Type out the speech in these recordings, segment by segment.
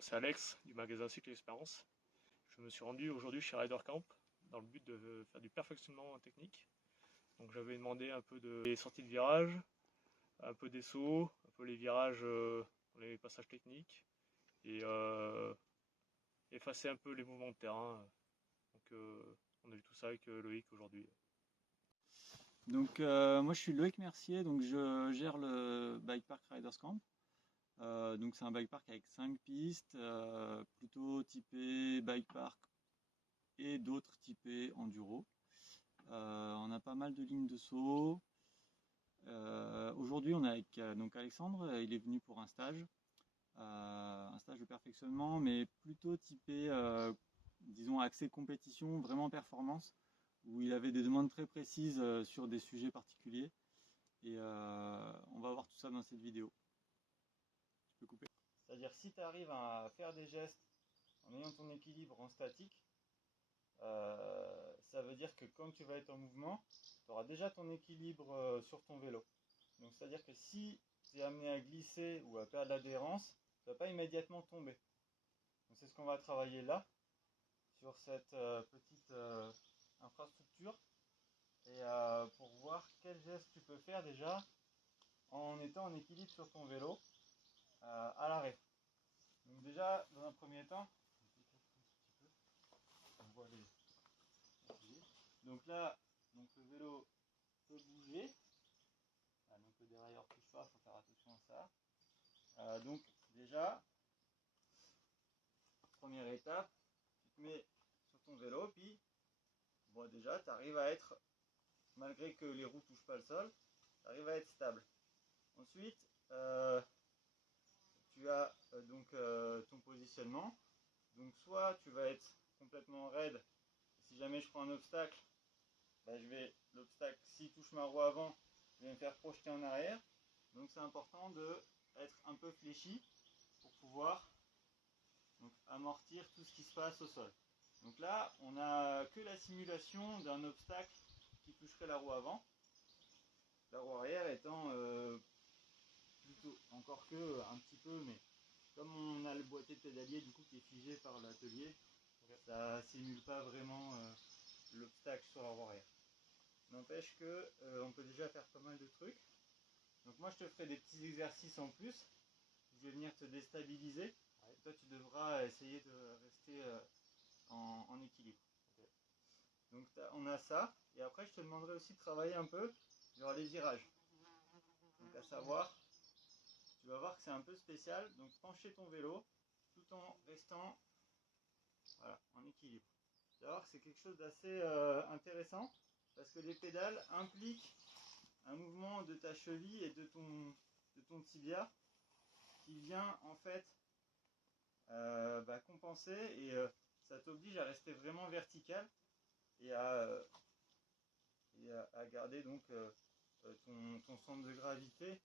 moi c'est Alex du magasin Cycle Expérience. Je me suis rendu aujourd'hui chez Rider Camp dans le but de faire du perfectionnement technique. Donc j'avais demandé un peu des sorties de virage, un peu des sauts, un peu les virages, les passages techniques et effacer un peu les mouvements de terrain. Donc on a vu tout ça avec Loïc aujourd'hui. Donc moi je suis Loïc Mercier, donc je gère le Bike Park Riders Camp. Donc c'est un bike park avec 5 pistes, plutôt typé bike park et d'autres typés enduro. On a pas mal de lignes de saut. Aujourd'hui on est avec donc Alexandre, il est venu pour un stage de perfectionnement, mais plutôt typé, disons axé compétition, vraiment performance, où il avait des demandes très précises sur des sujets particuliers. Et on va voir tout ça dans cette vidéo. Tu peux couper. C'est-à-dire si tu arrives à faire des gestes en ayant ton équilibre en statique, ça veut dire que quand tu vas être en mouvement, tu auras déjà ton équilibre sur ton vélo. Donc c'est-à-dire que si tu es amené à glisser ou à perdre l'adhérence, tu ne vas pas immédiatement tomber. Donc c'est ce qu'on va travailler là, sur cette petite infrastructure, et pour voir quel geste tu peux faire déjà en étant en équilibre sur ton vélo à l'arrêt. Donc déjà, dans un premier temps, on voit les... Donc là, donc le vélo peut bouger. Donc le dérailleur ne touche pas, il faut faire attention à ça. Donc déjà, première étape, tu te mets sur ton vélo, puis bon, déjà tu arrives à être, malgré que les roues ne touchent pas le sol, tu arrives à être stable. Ensuite, tu as donc ton positionnement. Donc soit tu vas être complètement raide, si jamais je prends un obstacle, l'obstacle, s'il touche ma roue avant, je vais me faire projeter en arrière. Donc c'est important d'être un peu fléchi pour pouvoir donc, amortir tout ce qui se passe au sol. Donc là, on n'a que la simulation d'un obstacle qui toucherait la roue avant. La roue arrière étant plutôt, encore que un petit peu, mais comme on a le boîtier de pédalier du coup qui est figé par l'atelier, ça simule pas vraiment l'obstacle sur la roue arrière. N'empêche que on peut déjà faire pas mal de trucs. Donc moi je te ferai des petits exercices en plus. Je vais venir te déstabiliser. Ouais. Toi tu devras essayer de rester en équilibre. Okay. Donc on a ça. Et après je te demanderai aussi de travailler un peu sur les virages. Donc à savoir, tu vas voir que c'est un peu spécial. Donc pencher ton vélo tout en restant voilà, en équilibre. Tu vas voir que c'est quelque chose d'assez intéressant parce que les pédales impliquent un mouvement de ta cheville et de ton tibia qui vient en fait compenser, et ça t'oblige à rester vraiment vertical et à garder donc ton centre de gravité.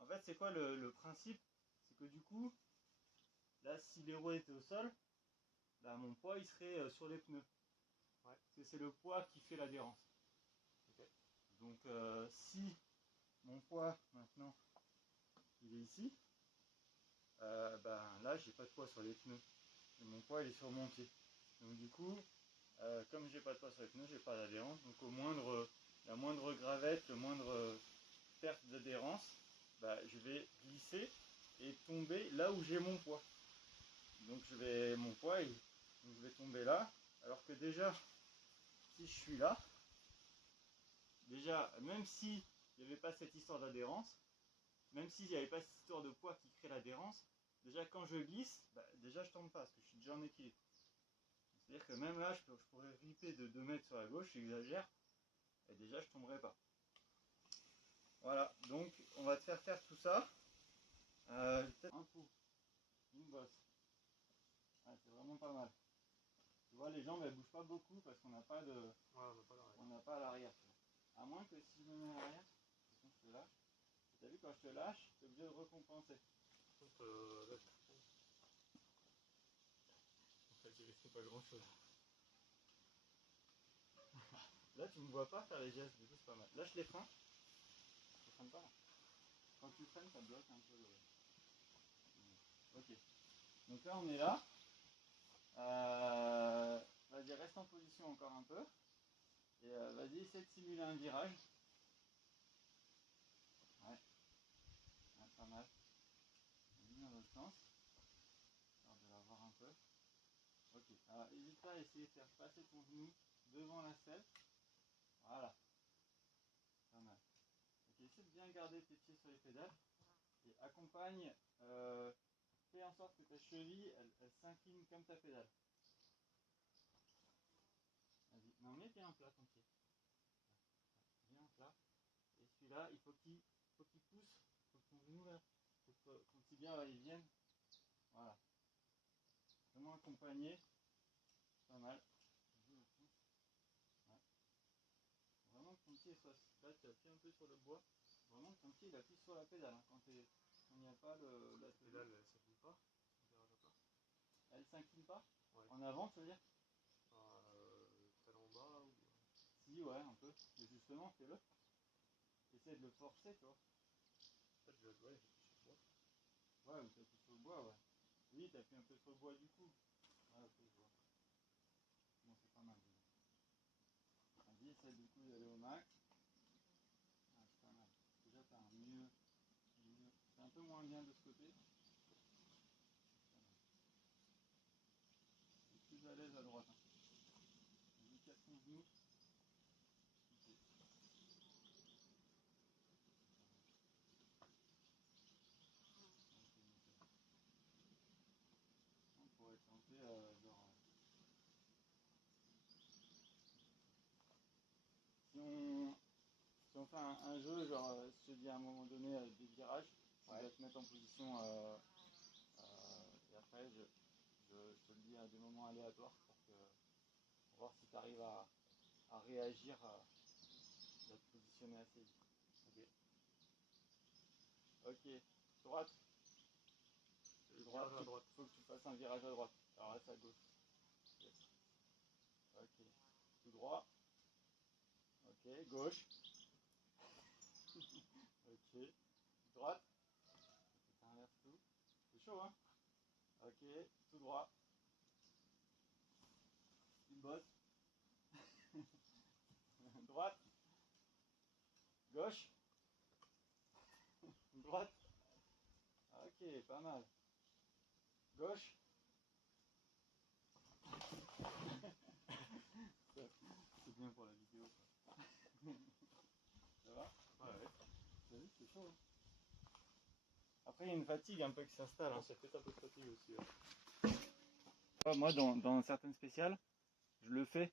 En fait c'est quoi le principe? C'est que du coup là si les roues étaient au sol, là mon poids il serait sur les pneus. Ouais. Parce que c'est le poids qui fait l'adhérence. Okay. Donc si mon poids maintenant il est ici, là j'ai pas de poids sur les pneus et mon poids il est sur mon pied. Donc du coup comme j'ai pas de poids sur les pneus, j'ai pas d'adhérence. Donc la moindre gravette, le moindre perte d'adhérence, je vais glisser et tomber là où j'ai mon poids. Donc je vais tomber là, alors que déjà si je suis là, déjà même si il n'y avait pas cette histoire d'adhérence, même s'il n'y avait pas cette histoire de poids qui crée l'adhérence, déjà quand je glisse, déjà je tombe pas parce que je suis déjà en équilibre. C'est-à-dire que même là, je pourrais ripper de 2 mètres sur la gauche, j'exagère, et déjà je tomberai pas. Voilà, donc on va te faire faire tout ça. Peut-être un coup, une bosse. Ouais, c'est vraiment pas mal. Tu vois, les jambes elles bougent pas beaucoup parce qu'on n'a pas de. Ouais, on n'a pas à l'arrière. À moins que si je me mets à l'arrière, je te lâche. Tu as vu, quand je te lâche, tu es obligé de recompenser. En fait, il risque pas grand chose. Là, tu me vois pas faire les gestes, du coup, c'est pas mal. Lâche les freins. Tu freines pas là. Quand tu freines, ça bloque un peu le. Ok. Donc là on est là. Vas-y, reste en position encore un peu. Et vas-y, essaie de simuler un virage. Ouais, ouais, pas mal. Vas-y, dans l'autre sens. Alors de la voir un peu. Ok, alors n'hésite pas à essayer de faire passer ton genou devant la selle. Voilà, pas mal. Ok, essaie de bien garder tes pieds sur les pédales. Et accompagne, fais en sorte que ta cheville, elle s'incline comme ta pédale. Vas-y, non, mets bien en plat ton pied. Bien en plat. Et celui-là, il faut qu'il pousse. Il faut que ton genou là, faut que ton tibia là, il vienne. Voilà. Vraiment accompagné. Pas mal. Ouais. Vraiment que ton pied soit. Là, tu appuies un peu sur le bois. Vraiment que ton pied il appuie sur la pédale. Hein, quand il n'y a pas la pédale, elle s'incline pas. Elle s'incline pas. Ouais. En avant, tu veux dire talon bas ou. Si, ouais, un peu. Mais justement, fais-le. Essaie de le forcer, tu vois. En fait, ouais, j'appuie sur le bois. Ouais, mais t'appuies sur le bois, ouais. Oui, t'appuies un peu sur le bois du coup. Ouais, ok, je vois. Bon, c'est pas mal. Vas-y, essaie du coup d'aller au max. Ah, c'est pas mal. Déjà, t'as un mieux. C'est un peu moins bien de ce côté. C'est plus à l'aise à droite. Hein. Vas-y, casse ton genou. Okay. On pourrait tenter genre. Si on fait un jeu, genre, si je te dis à un moment donné des virages, tu vas te mettre en position et après je te le dis à des moments aléatoires pour voir si tu arrives à réagir, à te positionner assez vite. Ok, droite. Droite, il faut que tu fasses un virage à droite. Alors là, c'est à gauche. Yes. Ok, tout droit. Ok, gauche. Ok, droite. Tu inverses tout. C'est chaud, hein? Ok, tout droit. Une bosse. Droite. Gauche. Droite. Ok, pas mal. Gauche. C'est bien pour la vidéo. Ça va? Ouais. T'as vu, c'est chaud. Hein. Après, il y a une fatigue un peu qui s'installe. Hein. Ça peut être un peu de fatigue aussi. Ouais. Moi, dans certaines spéciales, je le fais. Ouais.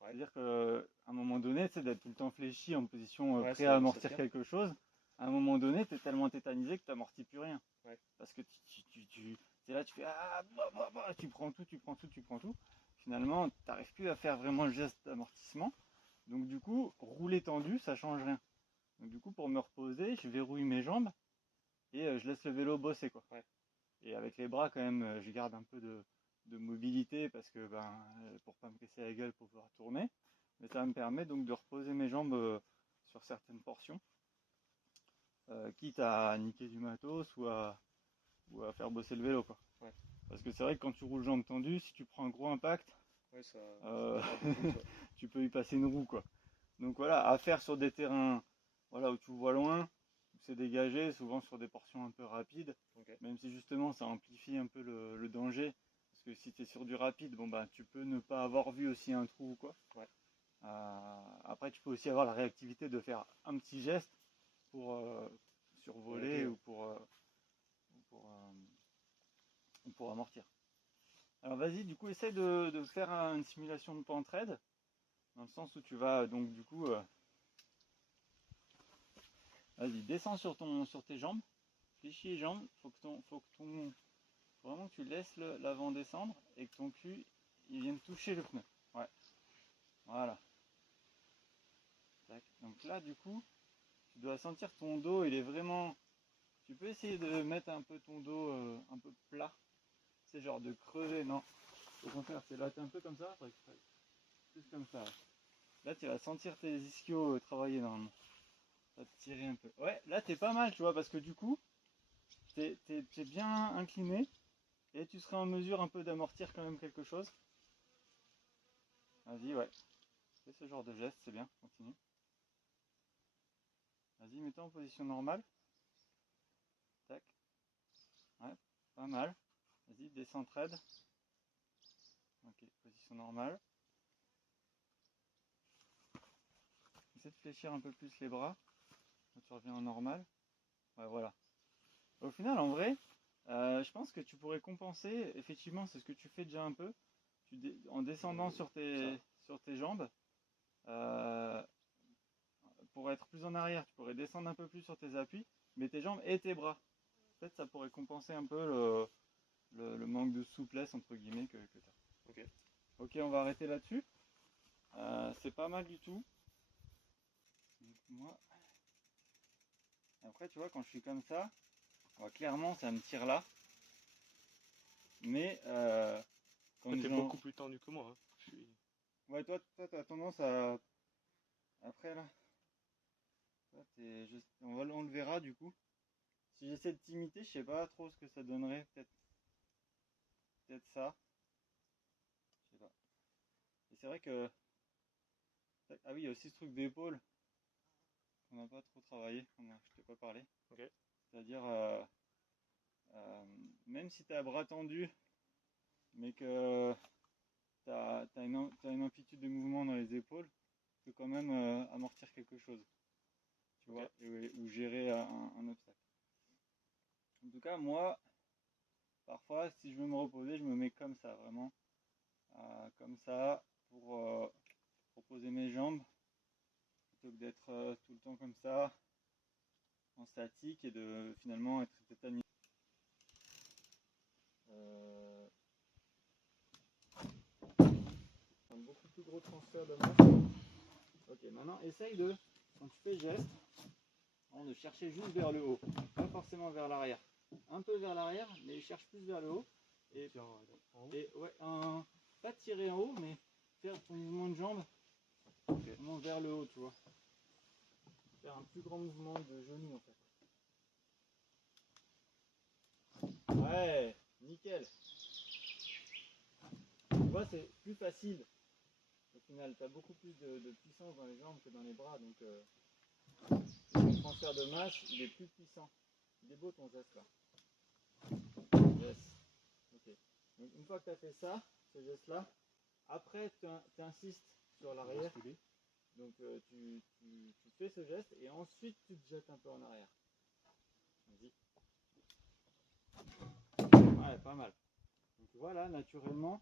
C'est-à-dire qu'à un moment donné, tu sais, d'être tout le temps fléchi en position prêt à amortir quelque chose, à un moment donné, tu es tellement tétanisé que tu n'amortis plus rien. Ouais. Parce que tu es là, tu fais tu prends tout. Finalement, tu n'arrives plus à faire vraiment le geste d'amortissement. Donc du coup, rouler tendu, ça change rien. Donc du coup, pour me reposer, je verrouille mes jambes et je laisse le vélo bosser, quoi. Ouais. Et avec les bras, quand même, je garde un peu de mobilité parce que pour pas me casser la gueule pour pouvoir tourner. Mais ça me permet donc de reposer mes jambes sur certaines portions, quitte à niquer du matos ou à faire bosser le vélo, quoi. Ouais. Parce que c'est vrai que quand tu roules jambes tendues, si tu prends un gros impact, ouais, ça tu peux y passer une roue, quoi. Donc voilà, à faire sur des terrains où tu vois loin, où c'est dégagé, souvent sur des portions un peu rapides, okay. Même si justement ça amplifie un peu le danger, parce que si tu es sur du rapide, tu peux ne pas avoir vu aussi un trou ou quoi. Ouais. Après tu peux aussi avoir la réactivité de faire un petit geste pour survoler ou pour amortir. Alors vas-y, du coup essaye de faire une simulation de pente raide, dans le sens où tu vas donc du coup vas-y, descends sur tes jambes, fléchis les jambes, faut vraiment que tu laisses l'avant descendre et que ton cul il vienne toucher le pneu. Ouais. Voilà. Tac. Donc là du coup, tu dois sentir ton dos, il est vraiment. Tu peux essayer de mettre un peu ton dos un peu plat. C'est genre de creuser, non. Au contraire, c'est là, t'es un peu comme ça, plus comme ça. Là tu vas sentir tes ischios travailler normalement. Ça va te tirer un peu. Ouais, là t'es pas mal, tu vois, parce que du coup, t'es bien incliné. Et tu seras en mesure un peu d'amortir quand même quelque chose. Vas-y, ouais. Fais ce genre de geste, c'est bien, continue. Vas-y, mets-toi en position normale. Tac. Ouais, pas mal. Vas-y, descends trade. Ok, position normale. Essaie de fléchir un peu plus les bras. Tu reviens en normal. Ouais, voilà. Au final, en vrai, je pense que tu pourrais compenser. Effectivement, c'est ce que tu fais déjà un peu. En descendant sur tes jambes. Pour être plus en arrière, tu pourrais descendre un peu plus sur tes appuis, mais tes jambes et tes bras. Peut-être ça pourrait compenser un peu le manque de souplesse entre guillemets que tu as. Ok. Ok, on va arrêter là-dessus. C'est pas mal du tout. Donc, moi... Après, tu vois, quand je suis comme ça, clairement, ça me tire là. Mais Toi, t'es beaucoup plus tendu que moi. Hein. Ouais, toi, tu as tendance à... Après, là... On le verra du coup. Si j'essaie de t'imiter, je sais pas trop ce que ça donnerait. Peut-être ça. Je sais pas. Et c'est vrai que... Ah oui, il y a aussi ce truc d'épaule qu'on n'a pas trop travaillé. Je t'ai pas parlé. Okay. C'est-à-dire, même si tu as bras tendu, mais que tu as une amplitude de mouvement dans les épaules, tu peux quand même amortir quelque chose. Tu vois, ou gérer un obstacle. En tout cas, moi, parfois, si je veux me reposer, je me mets comme ça, vraiment. Comme ça, pour poser mes jambes, plutôt que d'être tout le temps comme ça, en statique, et de finalement être tétanisé. Un beaucoup plus gros transfert de masse. Ok, maintenant essaye de, quand tu fais geste, de chercher juste vers le haut, pas forcément vers l'arrière. Un peu vers l'arrière, mais cherche plus vers le haut. Et ouais, pas tirer en haut, mais faire ton mouvement de jambe vraiment vers le haut, tu vois. Faire un plus grand mouvement de genou en fait. Ouais, nickel. Tu vois, c'est plus facile. Au final, tu as beaucoup plus de puissance dans les jambes que dans les bras, donc le transfert de masse, il est plus puissant. Il est beau ton geste là. Yes. Ok. Donc une fois que tu as fait ça, ce geste là, après tu insistes sur l'arrière. Donc tu fais ce geste et ensuite tu te jettes un peu en arrière. Vas-y. Ouais, pas mal. Donc voilà, naturellement,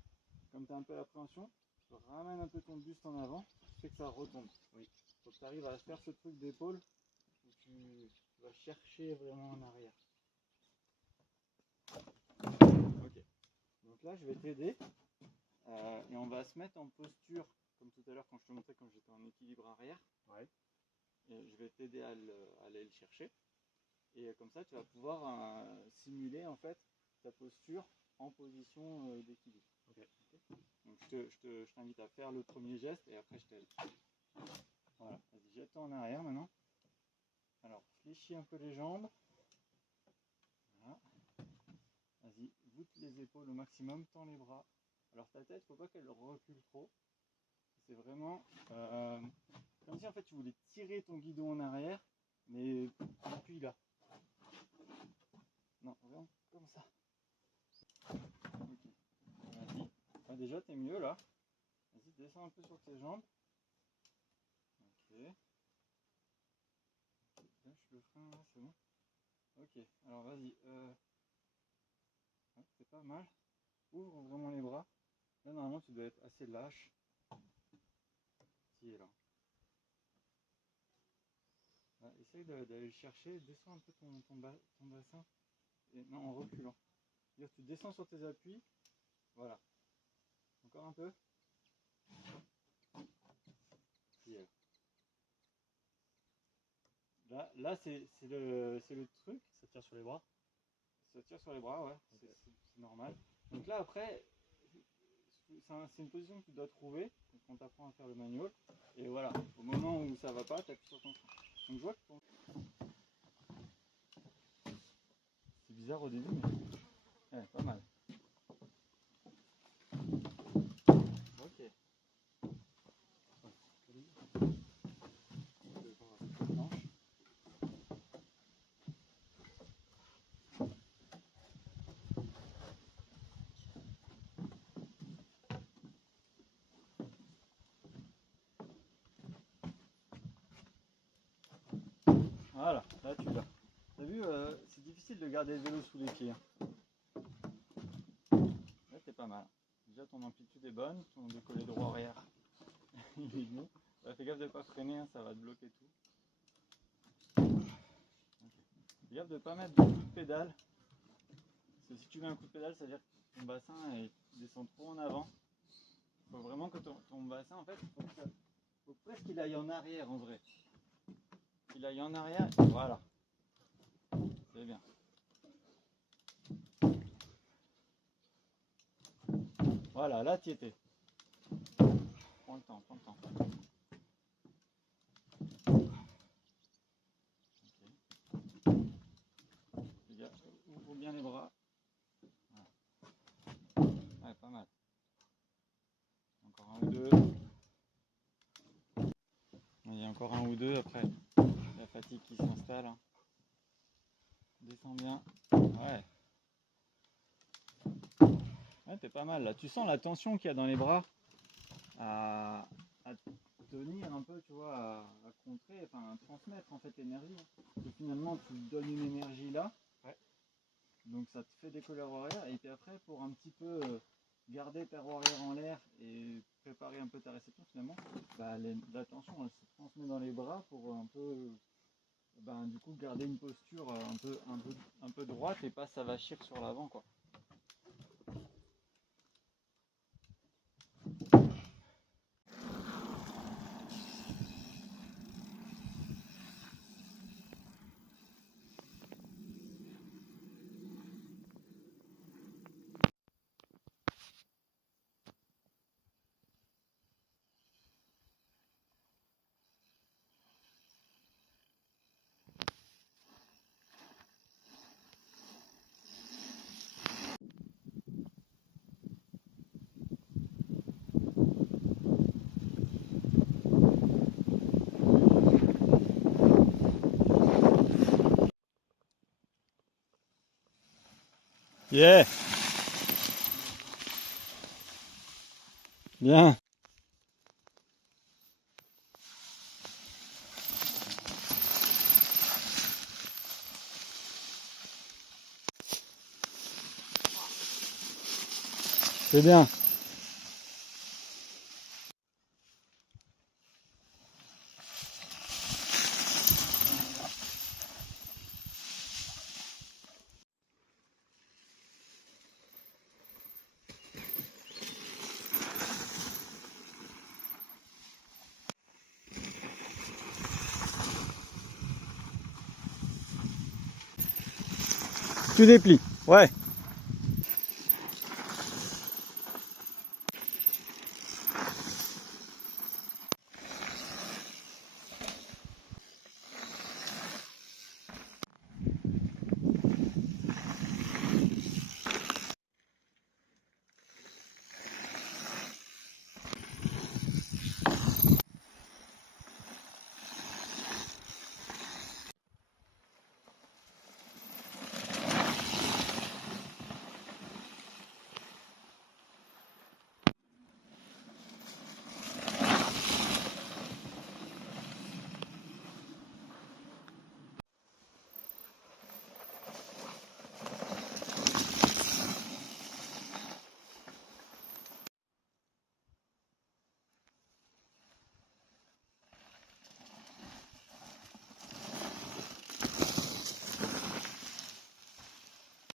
comme tu as un peu l'appréhension, tu ramènes un peu ton buste en avant, ce qui fait que ça retombe. Oui. Faut que tu arrives à faire ce truc d'épaule où tu vas chercher vraiment en arrière. Ok. Donc là, je vais t'aider et on va se mettre en posture, comme tout à l'heure quand je te montrais quand j'étais en équilibre arrière. Ouais. Et je vais t'aider à aller le chercher. Et comme ça, tu vas pouvoir simuler en fait ta posture en position d'équilibre. Okay. Donc je t'invite à faire le premier geste et après je t'aide. Voilà, vas-y, jette-toi en arrière maintenant. Alors, fléchis un peu les jambes. Voilà. Vas-y, voûte les épaules au maximum, tends les bras. Alors ta tête, faut pas qu'elle recule trop. C'est vraiment comme si en fait tu voulais tirer ton guidon en arrière, mais appuie là. Non, vraiment comme ça. Ok. Vas-y. Ah, déjà t'es mieux là. Vas-y, descends un peu sur tes jambes. Ok. Lâche le frein là, c'est bon. Ok, alors vas-y. Ouais, c'est pas mal. Ouvre vraiment les bras. Là normalement tu dois être assez lâche. Qui est là. Ouais, essaye d'aller le chercher. Descends un peu ton bassin. Et, non, en reculant. C'est-à-dire tu descends sur tes appuis. Voilà. Encore un peu. Là c'est le truc. Ça tire sur les bras. Ça tire sur les bras, ouais. Okay. C'est normal. Donc là après, c'est une position que tu dois trouver quand tu apprends à faire le manual. Et voilà, au moment où ça va pas, tu appuies sur ton frein. Donc je vois que c'est bizarre au début, mais ouais, pas mal. Voilà, là tu l'as. T'as vu, c'est difficile de garder le vélo sous les pieds. Hein. Là t'es pas mal. Déjà ton amplitude est bonne, ton décollé droit arrière il est bon. Bah, fais gaffe de pas freiner, hein, ça va te bloquer tout. Okay. Fais gaffe de pas mettre de coup de pédale. Parce que si tu mets un coup de pédale, ça veut dire que ton bassin descend trop en avant. Il faut vraiment que ton bassin, en fait, faut presque qu'il aille en arrière en vrai. Qu'il aille en arrière, voilà. C'est bien. Voilà, là tu étais. Prends le temps, prends le temps. Okay. Ouvre bien les bras. Voilà. Ouais, pas mal. Encore un ou deux. Il y a encore un ou deux après. La fatigue qui s'installe. Hein. Descends bien. Ouais. Ouais, t'es pas mal là. Tu sens la tension qu'il y a dans les bras à tenir un peu, tu vois, à contrer, enfin à transmettre en fait l'énergie. Hein. Et finalement, tu donnes une énergie là. Ouais. Donc ça te fait décoller la roue arrière. Et puis après, pour un petit peu garder ta roue arrière en l'air et préparer un peu ta réception finalement, bah, la tension elle se transmet dans les bras pour un peu, ben, du coup garder une posture un peu droite et pas s'avachir sur l'avant quoi. Yeah. Bien. C'est bien. Tu déplies. Ouais.